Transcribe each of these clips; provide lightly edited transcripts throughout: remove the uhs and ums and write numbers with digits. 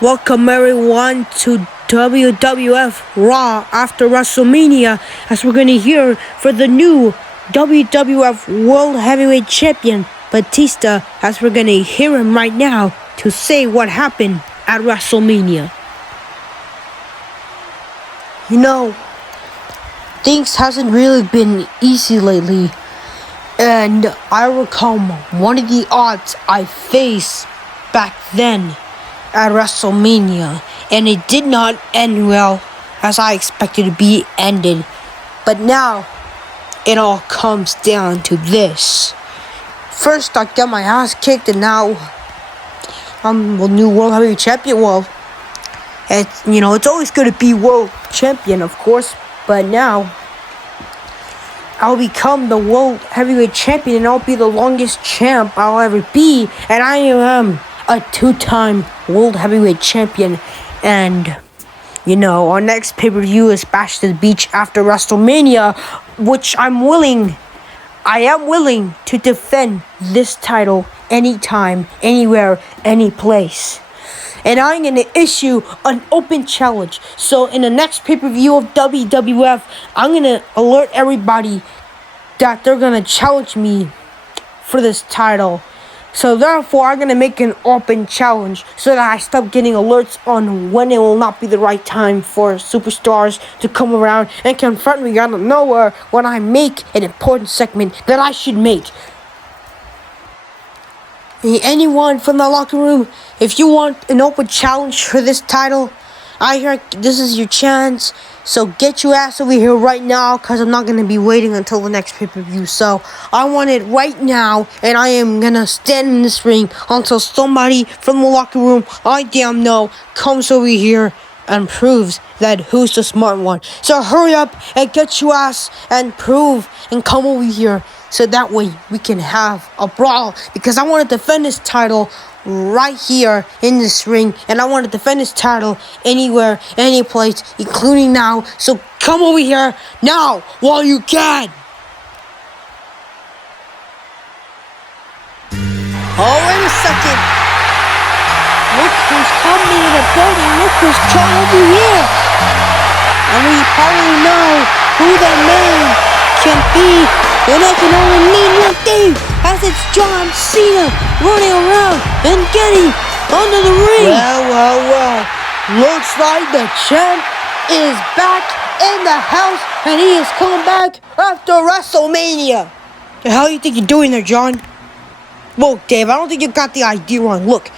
Welcome everyone to WWF Raw after WrestleMania, as we're gonna hear for the new WWF World Heavyweight Champion Batista, as we're gonna hear him right now to say what happened at WrestleMania. You know, things hasn't really been easy lately, and I recall one of the odds I faced back then at WrestleMania, and it did not end well as I expected to be ended. But now it all comes down to this. First I got my ass kicked, and now I'm the new World Heavyweight Champion. Well, it's always going to be World Champion, of course, but now I'll become the World Heavyweight Champion, and I'll be the longest champ I'll ever be, and I am a two-time World Heavyweight Champion. And our next pay-per-view is Bash to the Beach after WrestleMania, which I am willing to defend this title anytime, anywhere, any place. And I'm going to issue an open challenge. So in the next pay-per-view of WWF, I'm going to alert everybody that they're going to challenge me for this title. So therefore, I'm going to make an open challenge so that I stop getting alerts on when it will not be the right time for superstars to come around and confront me out of nowhere when I make an important segment that I should make. Anyone from the locker room, if you want an open challenge for this title, I hear this is your chance. So get your ass over here right now, because I'm not going to be waiting until the next pay-per-view. So I want it right now, and I am going to stand in this ring until somebody from the locker room I damn know comes over here and proves that who's the smart one. So hurry up and get your ass and prove and come over here, so that way we can have a brawl, because I want to defend this title right here in this ring, and I want to defend this title anywhere, any place, including now. So come over here now while you can. Oh, wait a second. Look who's coming in the building. Look who's coming over here. And we probably know who that man can be. And I can only mean one thing, as it's John Cena running around and getting under the ring. Well. Looks like the champ is back in the house, and he is coming back after WrestleMania. The hell you think you're doing there, John? Look, Dave, I don't think you got the idea wrong. Look,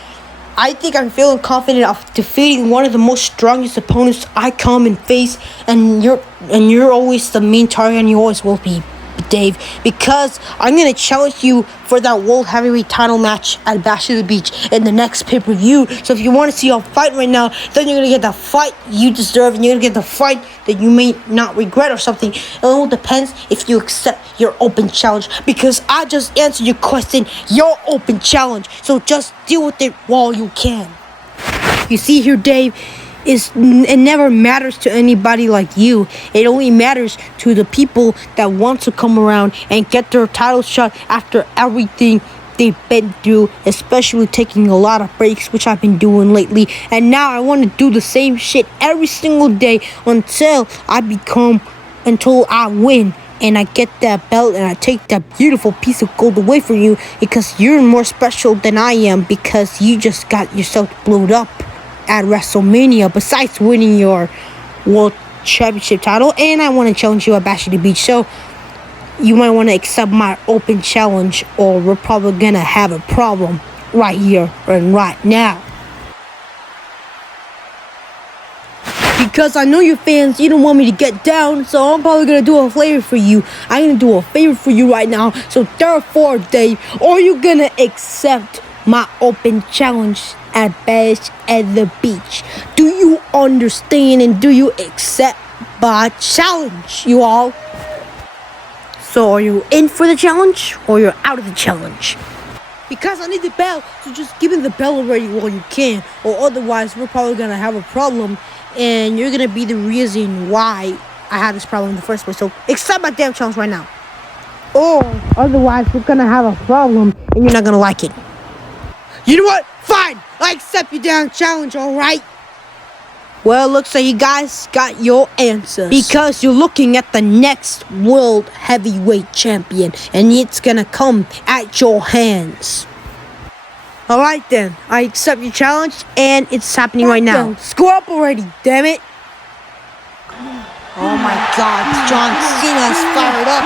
I think I'm feeling confident of defeating one of the most strongest opponents I come and face, and you're always the main target, and you always will be, Dave, because I'm going to challenge you for that World Heavyweight title match at Bash to the Beach in the next pay-per-view. So if you want to see a fight right now, then you're going to get the fight you deserve, and you're going to get the fight that you may not regret or something. It all depends if you accept your open challenge, because I just answered your question, your open challenge. So just deal with it while you can. You see here, Dave, it never matters to anybody like you. It only matters to the people that want to come around and get their title shot after everything they've been through, especially taking a lot of breaks, which I've been doing lately. And now I want to do the same shit every single day until I win and I get that belt and I take that beautiful piece of gold away from you, because you're more special than I am, because you just got yourself blowed up at WrestleMania, besides winning your World Championship title. And I want to challenge you at Bash to the Beach, so you might want to accept my open challenge, or we're probably gonna have a problem right here and right now. Because I know you fans, you don't want me to get down, so I'm probably gonna do a favor for you. I'm gonna do a favor for you right now. So therefore, Dave, are you gonna accept my open challenge at Bash at the Beach? Do you understand, and do you accept my challenge, you all? So are you in for the challenge, or you're out of the challenge? Because I need the bell, so just give me the bell already while you can, or otherwise we're probably gonna have a problem, and you're gonna be the reason why I had this problem in the first place. So accept my damn challenge right now, or otherwise we're gonna have a problem and you're not gonna like it. You know what? Fine. I accept your damn challenge, alright? Well, looks like you guys got your answers. Because you're looking at the next world heavyweight champion, and it's gonna come at your hands. Alright then, I accept your challenge, and it's happening right now. Score up already, damn it! Oh my god, John Cena's fired up.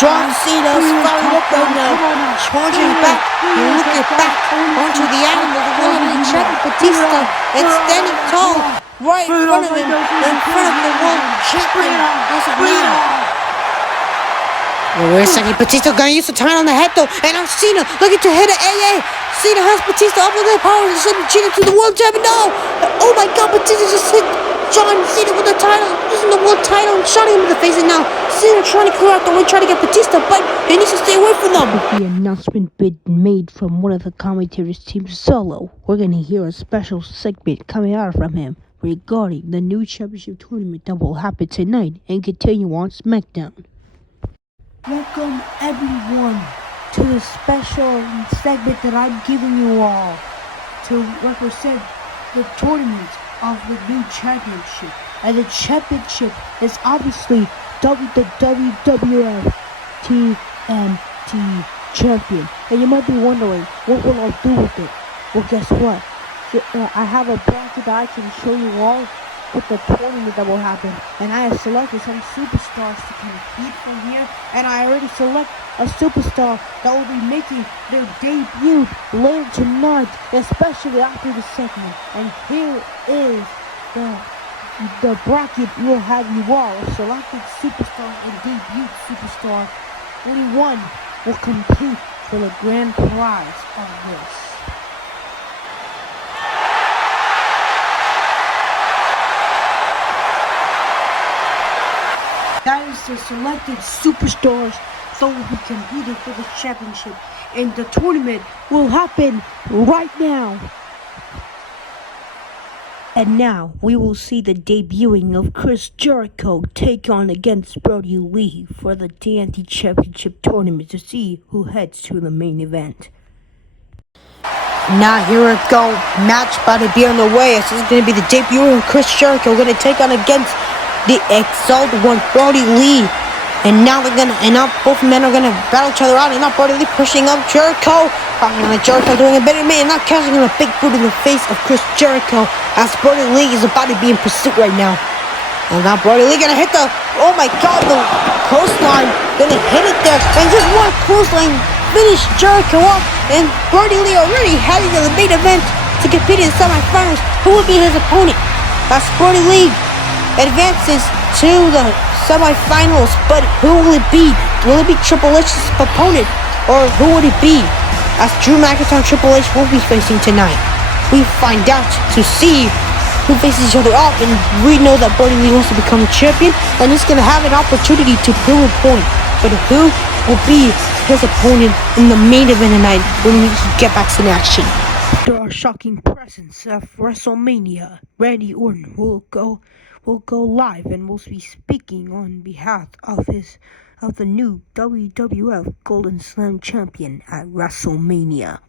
John Cena's fired up right now. Charging back, looking back onto the animal, the World Heavyweight Champion Batista. It's standing tall right in front of him, in front of the World Champion as of now. Oh, wait a second, Batista gonna use the time on the head though, and now Cena looking to hit an AA. Cena has Batista up with the power and sending Cena to the World Champion. No! Oh my god, Batista just hit John Cena with the title, using the world title and shotting him in the face, and now Cena trying to clear out the way, trying to get Batista, but he needs to stay away from them. With the announcement been made from one of the commentators' team solo, we're gonna hear a special segment coming out from him regarding the new championship tournament that will happen tonight and continue on SmackDown. Welcome everyone to the special segment that I'm giving you all to represent the tournament of the new championship. And the championship is obviously the WWF TNT champion. And you might be wondering, what will I do with it? Well, guess what? I have a bracket that I can show you all with the tournament that will happen, and I have selected some superstars to compete from here, and I already select a superstar that will be making their debut later tonight, especially after the segment. And here is the bracket will have you all selected superstar and debut superstar. Only one will compete for the grand prize of this. That is the selected superstars that will be competing for the championship. And the tournament will happen right now. And now we will see the debuting of Chris Jericho take on against Brody Lee for the TNT Championship Tournament to see who heads to the main event. Now here we go. Match about to be on the way. This is going to be the debut of Chris Jericho. Going to take on against the Exalted One, Brody Lee. And now both men are gonna battle each other out, and now Brody Lee pushing up Jericho. Jericho doing a bit of me, and now catching him a big boot in the face of Chris Jericho as Brody Lee is about to be in pursuit right now. And now Brody Lee gonna hit the, oh my god, the clothesline, gonna hit it there, and just one clothesline finish Jericho up, and Brody Lee already heading to the main event to compete in the semifinals. Who will be his opponent? That's Brody Lee advances to the semifinals, but who will it be? Will it be Triple H's opponent, or who would it be? As Drew McIntyre and Triple H will be facing tonight. We find out to see who faces each other off, and we know that Brody Lee wants to become a champion, and he's going to have an opportunity to prove a point. But who will be his opponent in the main event tonight when we get back to the action? After our shocking presence of WrestleMania, Randy Orton will go live and will be speaking on behalf of the new WWF Golden Slam champion at WrestleMania.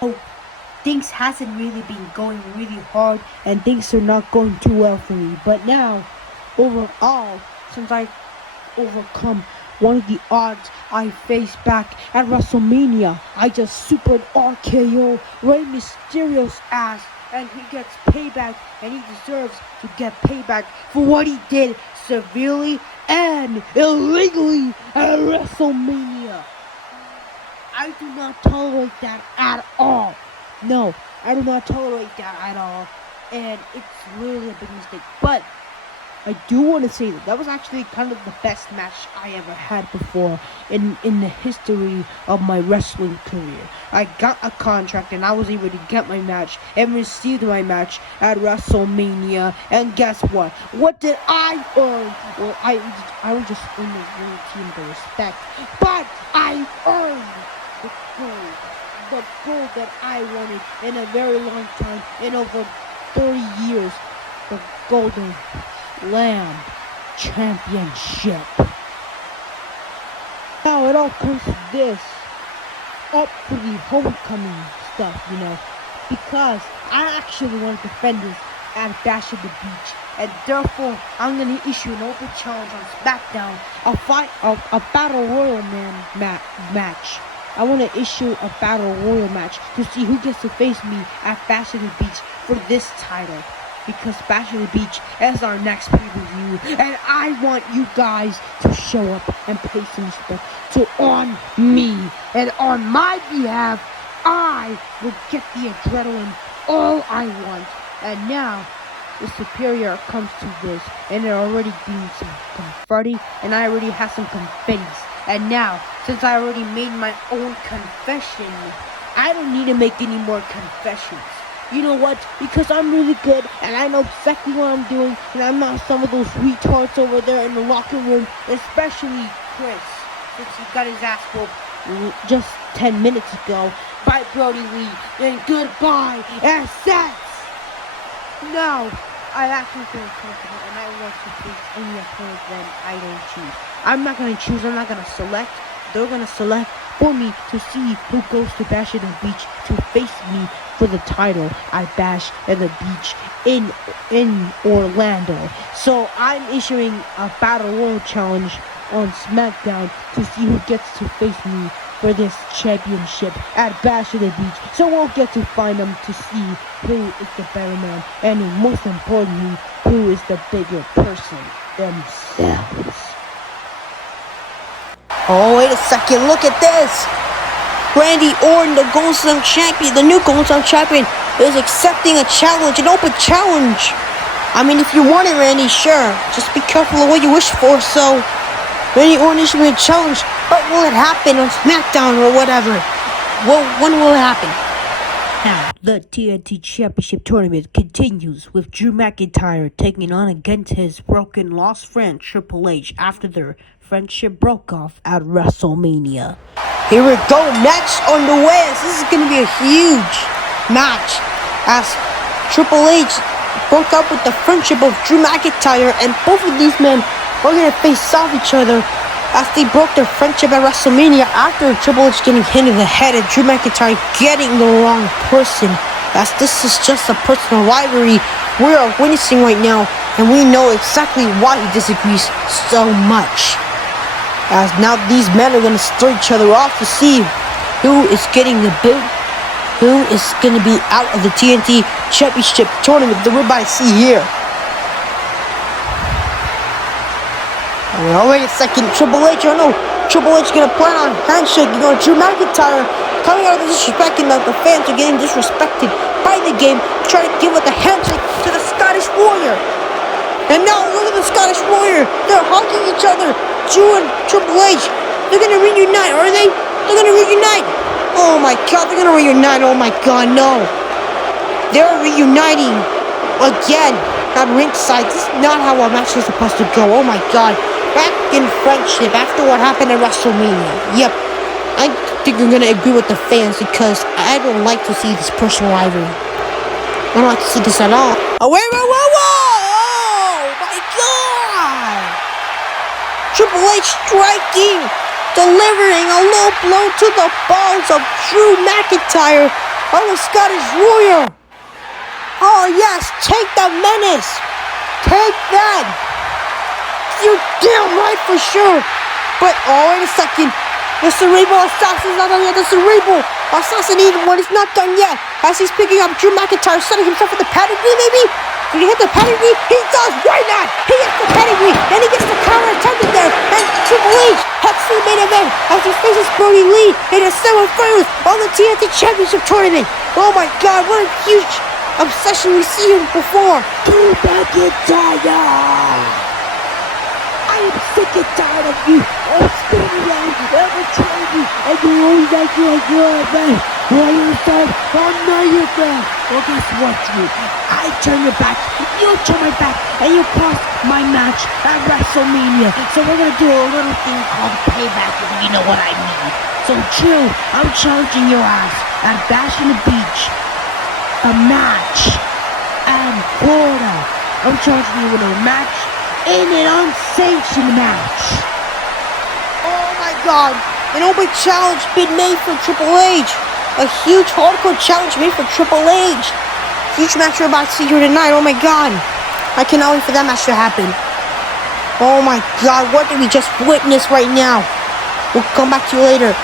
Oh, things hasn't really been going really hard, and things are not going too well for me. But now, overall, since I overcome one of the odds I faced back at WrestleMania, I just super RKO Rey Mysterio's ass, and he gets payback, and he deserves to get payback for what he did severely and illegally at WrestleMania. I do not tolerate that at all. No, I do not tolerate that at all, and it's really a big mistake. But I do want to say that was actually kind of the best match I ever had before in the history of my wrestling career. I got a contract, and I was able to get my match and received my match at WrestleMania. And guess what? What did I earn? Well, I was just earning the team the respect, but I earned the gold that I wanted in a very long time, in over 30 years. the Golden Lamb Championship. Now it all comes to this. Up for the homecoming stuff, because I actually want to defend this at Bash at the Beach, and therefore I'm gonna issue an open challenge on SmackDown. A battle royal match. I want to issue a battle royal match to see who gets to face me at Bash at the Beach for this title. Because Bash at the Beach is our next pay-per-view, and I want you guys to show up and pay some respect on me, and on my behalf, I will get the adrenaline all I want. And now, the superior comes to this, and there already been some confetti, and I already have some confettis. And now, since I already made my own confession, I don't need to make any more confessions. You know what? Because I'm really good, and I know exactly what I'm doing, and I'm not some of those retards over there in the locker room, especially Chris, since he got his ass whooped just 10 minutes ago by Brody Lee. And goodbye, assets! No, I actually feel confident, and I want to face any opponent that I don't choose. I'm not going to choose, I'm not going to select. They're going to select for me to see who goes to Bash at the Beach to face me for the title at Bash at the Beach in Orlando. So I'm issuing a Battle Royal challenge on SmackDown to see who gets to face me for this championship at Bash at the Beach. So we'll get to find them to see who is the better man, and most importantly, who is the bigger person themselves. Oh, wait a second, look at this! Randy Orton, the Golden Slam champion, the new Golden Slam champion, is accepting a challenge, an open challenge. I mean, if you want it, Randy, sure. Just be careful of what you wish for. So, Randy Orton issued me a challenge, but will it happen on SmackDown or whatever? Well, when will it happen? Now, the TNT Championship Tournament continues with Drew McIntyre taking on against his broken lost friend Triple H after their friendship broke off at WrestleMania. Here we go, match on the way. This is going to be a huge match as Triple H broke up with the friendship of Drew McIntyre, and both of these men are going to face off each other as they broke their friendship at WrestleMania after Triple H getting hit in the head and Drew McIntyre getting the wrong person. As this is just a personal rivalry we are witnessing right now, and we know exactly why he disagrees so much. As now these men are going to start each other off to see who is getting the boot, who is going to be out of the TNT Championship Tournament that we're about to see here. Oh, wait a second, Triple H, I know Triple H is going to plan on handshaking on Drew McIntyre, coming out of disrespecting the fans are getting disrespected by the game, trying to give up the handshake to the Scottish Warrior. And now look at the Scottish Warrior, they're hugging each other. Drew and Triple H, they're going to reunite, are they? They're going to reunite. Oh my God, they're going to reunite. Oh my God, no. They're reuniting again at ringside. This is not how a match is supposed to go. Oh my God. Back in friendship after what happened at WrestleMania. Yep. I think you're going to agree with the fans because I don't like to see this personal rivalry. I don't like to see this at all. Oh, wait. Oh my God. Triple H striking, delivering a low blow to the balls of Drew McIntyre on the Scottish Warrior. Oh yes, take the menace. Take that. You're damn right for sure. But oh, wait a second. The Cerebral Assassin's not done yet. The Cerebral Assassinated one is not done yet. As he's picking up Drew McIntyre, setting himself with the pedigree maybe? Did he hit the pedigree? He does! Why not? He hits the pedigree, and he gets the counter attempted there. And Triple H heads to the main event as he faces Brody Lee in a semi-finals on the TNT Championship Tournament. Oh my God, what a huge obsession we see him before. Drew McIntyre! I am sick and tired of you all spinning around every trying you, and you always act like you're a fan. Well, you're a fan, I'm not your fan. Well, guess what, Drew? I turn your back, you turn my back, and you cost my match at WrestleMania. So we're gonna do a little thing called payback, if you know what I mean. So, Drew, I'm challenging your ass at Bash on the Beach, a match in Florida. I'm challenging you in a match, in an unsanctioned match. Oh my God, an open challenge been made for Triple H. A huge hardcore challenge made for Triple H. Huge match we're about to see here tonight. Oh my God, I cannot wait for that match to happen. Oh my God, what did we just witness right now? We'll come back to you later.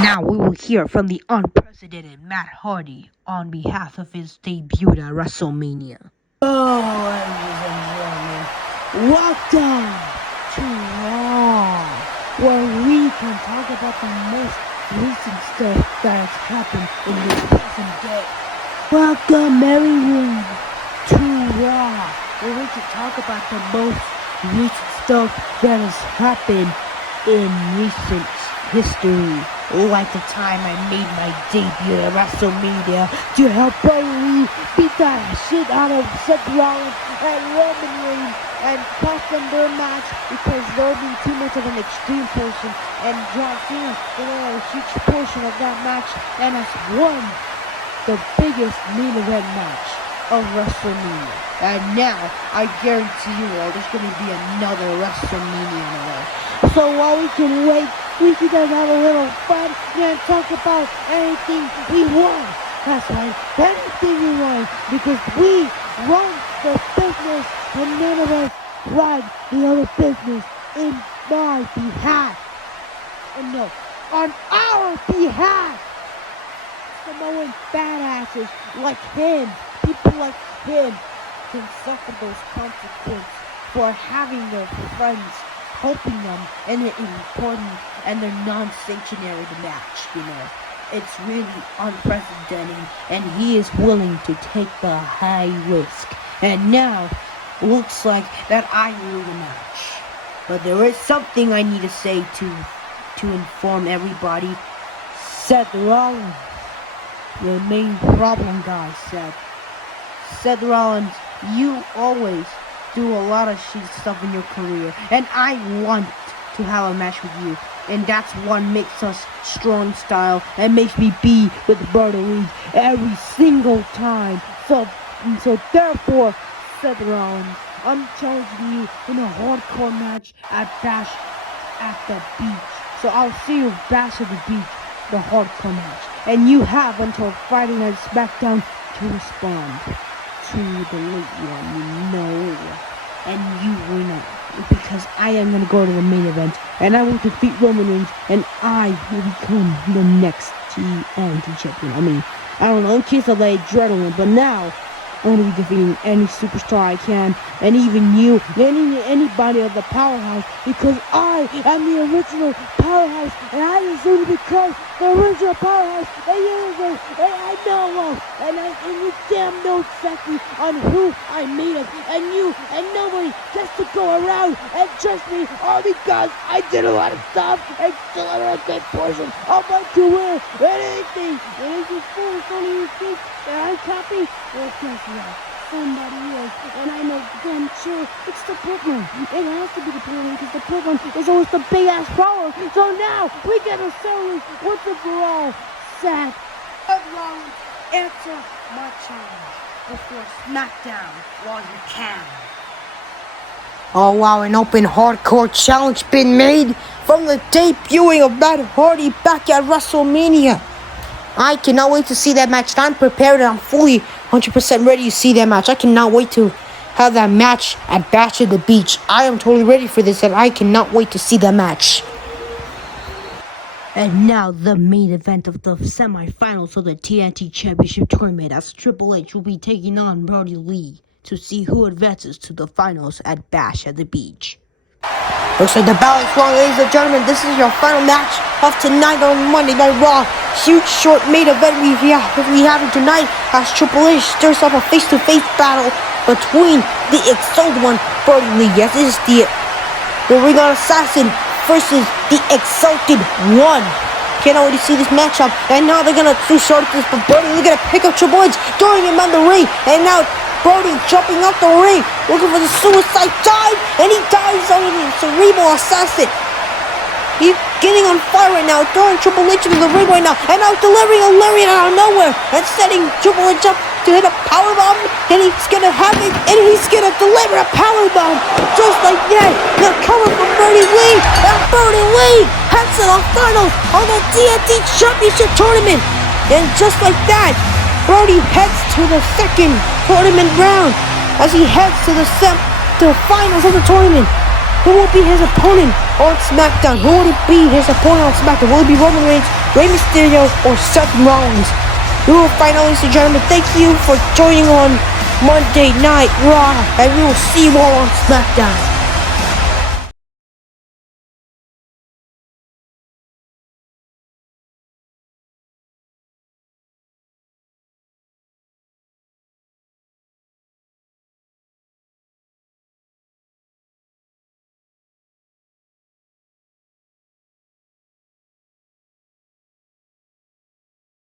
Now we will hear from the unprecedented Matt Hardy on behalf of his debut at WrestleMania. Oh, ladies and gentlemen, welcome to Raw, where we can talk about the most recent stuff that has happened in this present day. Welcome everyone to Raw, where we can talk about the most recent stuff that has happened in recent history, like the time I made my debut at WrestleMania to help Brody beat the shit out of Seth Rollins and Roman Reigns and cost them their match because they're being too much of an extreme portion, and John Cena was a huge portion of that match and has won the biggest main event match of WrestleMania. And now, I guarantee you all, there's going to be another WrestleMania in a row. So while we can wait, we can just have a little fun and talk about anything we want. That's right, anything we want, because we run the business and none of us run the other business in my behalf. And no, on our behalf. Samoan badasses like him, people like him, can suffer those consequences for having their friends helping them in an important and their non-sanctionary match, you know. It's really unprecedented, and he is willing to take the high risk. And now, looks like that I rule the match. But there is something I need to say to inform everybody. Seth Rollins, the main problem guy, Seth. Seth Rollins, you always do a lot of shit stuff in your career, and I want to have a match with you, and that's what makes us strong style and makes me be with Brother Lee every single time. So therefore, Seth Rollins, I'm challenging you in a hardcore match at Bash at the Beach. So I'll see you at Bash at the Beach, the hardcore match, and you have until Friday Night SmackDown to respond to the late one, you know, and you win it, because I am going to go to the main event, and I will defeat Roman Reigns, and I will become the next TNT champion. I mean, I don't know, in case of the adrenaline, but now I'm going to be defeating any superstar I can, and even you, anybody of the powerhouse, because I am the original powerhouse, and I deserve to become the original powerhouse, and you deserve, and I know, and you damn know exactly on who I made of, and you, and nobody gets to go around and trust me, all because I did a lot of stuff, and still have a good portion of my career, and anything, and it's just foolish, don't you think that I'm happy? Well, guess what? Somebody is, and I know damn sure it's the Brooklyn. It has to be the Brooklyn, because the Brooklyn is always the big ass problem. So now we gotta settle this once and for all. Seth Rollins, answer my challenge before SmackDown while you can. Oh wow, an open hardcore challenge been made from the debuting of Matt Hardy back at WrestleMania. I cannot wait to see that match. I'm prepared and I'm fully 100% ready to see that match. I cannot wait to have that match at Bash at the Beach. I am totally ready for this, and I cannot wait to see that match. And now the main event of the semifinals of the TNT Championship Tournament, as Triple H will be taking on Brody Lee to see who advances to the finals at Bash at the Beach. Looks like the bell is wrong, ladies and gentlemen. This is your final match of tonight on Monday Night Raw. Huge short main event we having tonight as Triple H stirs up a face-to-face battle between the Exalted One, Brody Lee. Yes, this is the Ring of Assassin versus the Exalted One. Cannot wait to see this matchup. And now they're gonna short this, but Brody Lee gonna pick up Triple H, throwing him on the ring, and now Brody jumping up the ring, looking for the suicide dive, and he dives on the cerebral assassin. He's getting on fire right now, throwing Triple H into the ring right now, and now delivering a lariat out of nowhere, and setting Triple H up to hit a powerbomb, and he's gonna have it, and he's gonna deliver a powerbomb, just like that. The cover from Brody Lee, and Brody Lee heads to the finals of the TNT Championship Tournament. And just like that, Brody heads to the second tournament round as he heads to the finals of the tournament. Who will be his opponent on SmackDown? Who will be his opponent on SmackDown? Will it be Roman Reigns, Rey Mysterio, or Seth Rollins? We will find out, ladies and gentlemen. Thank you for joining on Monday Night Raw, and we will see you all on SmackDown.